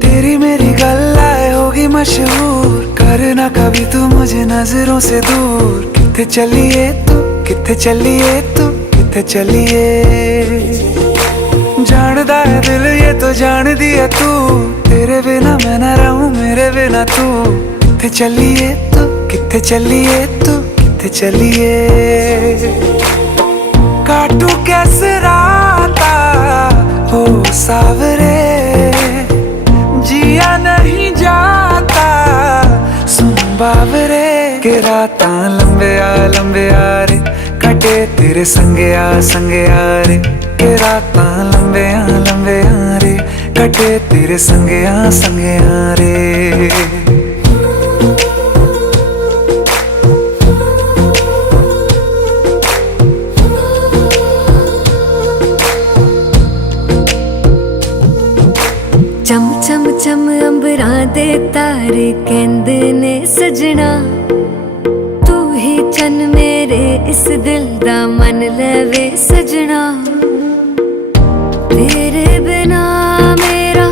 तेरी मेरी गल्लाए होगी मशहूर, करना कभी तू मुझे नजरों से दूर। किथे चलिए तू, किथे चलिए तू, किथे चलिए। जानदा है दिल ये तो जान दिया तू, तेरे बिना मैं ना रहूं मेरे बिना तू। किथे चलिए तू, किथे चलिए तू, किथे चलिए। काटू कैसे राता हो सावरे, जिया नहीं जाता सुन बावरे। के राता लंबे आ रे, कटे तेरे संगे आ रे। के राता लंबे आ रे, कटे तेरे संगे आ रे। चम चम चम अंबरां दे तारे कहंदे ने सजना, तू ही चन मेरे इस दिल दा मन लवे सजना। तेरे बिना मेरा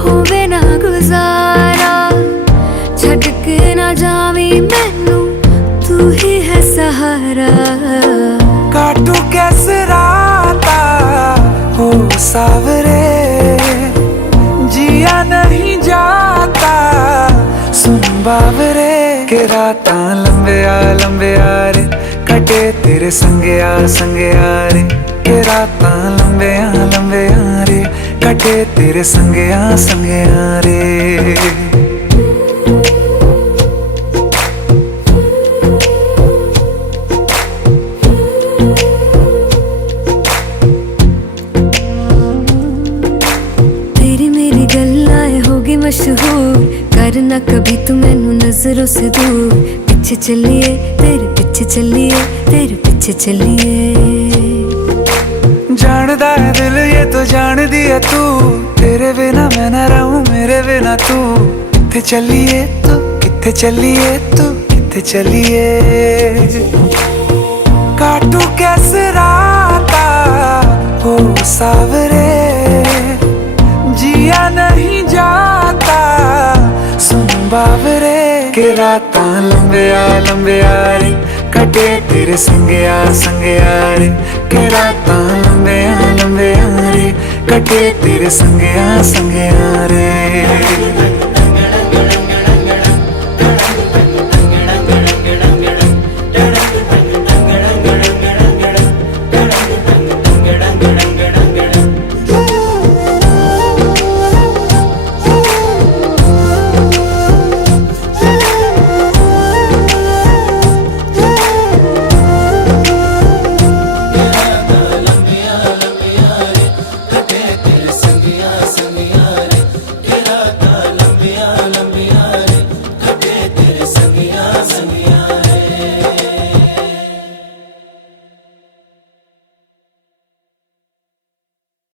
होवे ना गुजारा, छड़ के ना जावी मैनू तू ही है सहारा। काटू कैसे राता हो सावरे, जिया नहीं जाता सुन बावरे। के राता लंबे आ रे, कटे तेरे संगे आ रे। के राता लंबे आ रे, कटे तेरे संगे आ रे। मशहूर करना कभी तू मैनू नजरों से दूर। पीछे चलिए तेरे पीछे चलिए, तेरे पीछे चलिए। जानदा है दिल ये तो जान दिया तू, तेरे बिना मैं ना रहूं मेरे बिना तू। किथे चलिए तू, किथे चलिए तू, किथे चलिए। काटू कैसे राता हो सावरे, जिया नहीं जाता सुन बावरे। के राता लंबे आ रे, कटे तेरे संगे आ रे। के राता लंबे आ रे, कटे तेरे संगे आ रे।